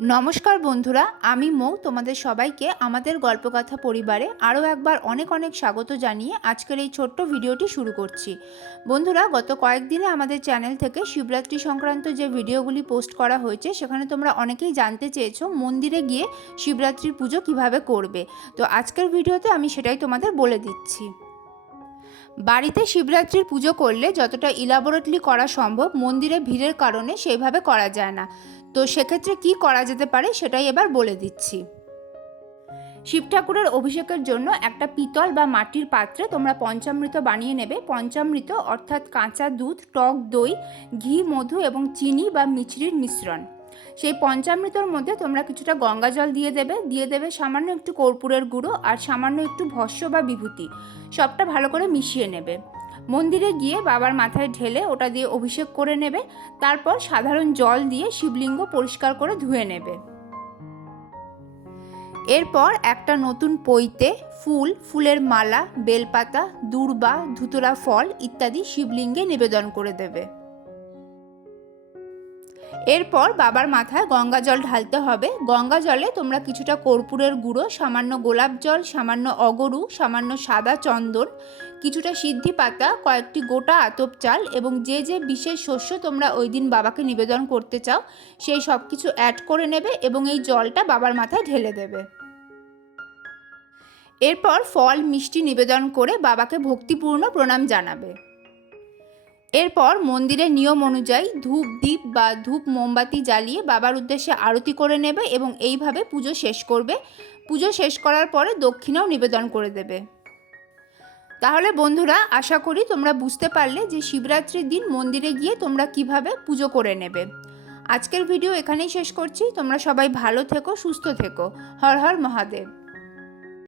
নমস্কার বন্ধুরা, আমি মৌ। তোমাদের সবাইকে আমাদের গল্পকথা পরিবারে আরও একবার অনেক অনেক স্বাগত জানিয়ে আজকের এই ছোট্ট ভিডিওটি শুরু করছি। বন্ধুরা, গত কয়েকদিনে আমাদের চ্যানেল থেকে শিবরাত্রি সংক্রান্ত যে ভিডিওগুলি পোস্ট করা হয়েছে সেখানে তোমরা অনেকেই জানতে চেয়েছো মন্দিরে গিয়ে শিবরাত্রির পুজো কিভাবে করবে। তো আজকের ভিডিওতে আমি সেটাই তোমাদের বলে দিচ্ছি। বাড়িতে শিবরাত্রির পুজো করলে যতটা ইলাবোরেটলি করা সম্ভব মন্দিরে ভিড়ের কারণে সেইভাবে করা যায় না। তো সেক্ষেত্রে কি করা যেতে পারে সেটাই এবার বলে দিচ্ছি। শিব ঠাকুরের অভিষেকের জন্য একটা পিতল বা মাটির পাত্রে তোমরা পঞ্চামৃত বানিয়ে নেবে। পঞ্চামৃত অর্থাৎ কাঁচা দুধ, টক দই, ঘি, মধু এবং চিনি বা মিছরির মিশ্রণ। সেই পঞ্চামৃতর মধ্যে তোমরা কিছুটা গঙ্গা জল দিয়ে দেবে সামান্য একটু কর্পূরের গুঁড়ো আর সামান্য একটু ভস্য বা বিভূতি। সবটা ভালো করে মিশিয়ে নেবে। মন্দিরে গিয়ে বাবার মাথায় ঢেলে ওটা দিয়ে অভিষেক করে নেবে। তারপর সাধারণ জল দিয়ে শিবলিঙ্গ পরিষ্কার করে ধুয়ে নেবে। এরপর একটা নতুন পৈতে ফুলের মালা, বেলপাতা, দূর্বা, ধুতরা ফল ইত্যাদি শিবলিঙ্গে নিবেদন করে দেবে। এরপর বাবার মাথায় গঙ্গা জল ঢালতে হবে। গঙ্গা জলে তোমরা কিছুটা কর্পূরের গুঁড়ো, সামান্য গোলাপ জল, সামান্য অগরু, সামান্য সাদা চন্দন, কিছুটা সিদ্ধি পাতা, কয়েকটি গোটা আতপ চাল এবং যে যে বিশেষ শস্য তোমরা ওই দিন বাবাকে নিবেদন করতে চাও সেই সব কিছু অ্যাড করে নেবে এবং এই জলটা বাবার মাথায় ঢেলে দেবে। এরপর ফল মিষ্টি নিবেদন করে বাবাকে ভক্তিপূর্ণ প্রণাম জানাবে। এরপর মন্দিরের নিয়ম অনুযায়ী ধূপ দ্বীপ বা ধূপ মোমবাতি জ্বালিয়ে বাবার উদ্দেশ্যে আরতি করে নেবে এবং এইভাবে পুজো শেষ করবে। পুজো শেষ করার পরে দক্ষিণাও নিবেদন করে দেবে। তাহলে বন্ধুরা, আশা করি তোমরা বুঝতে পারলে যে শিবরাত্রির দিন মন্দিরে গিয়ে তোমরা কিভাবে পুজো করে নেবে। আজকের ভিডিও এখানেই শেষ করছি। তোমরা সবাই ভালো থেকো, সুস্থ থেকো। হর হর মহাদেব।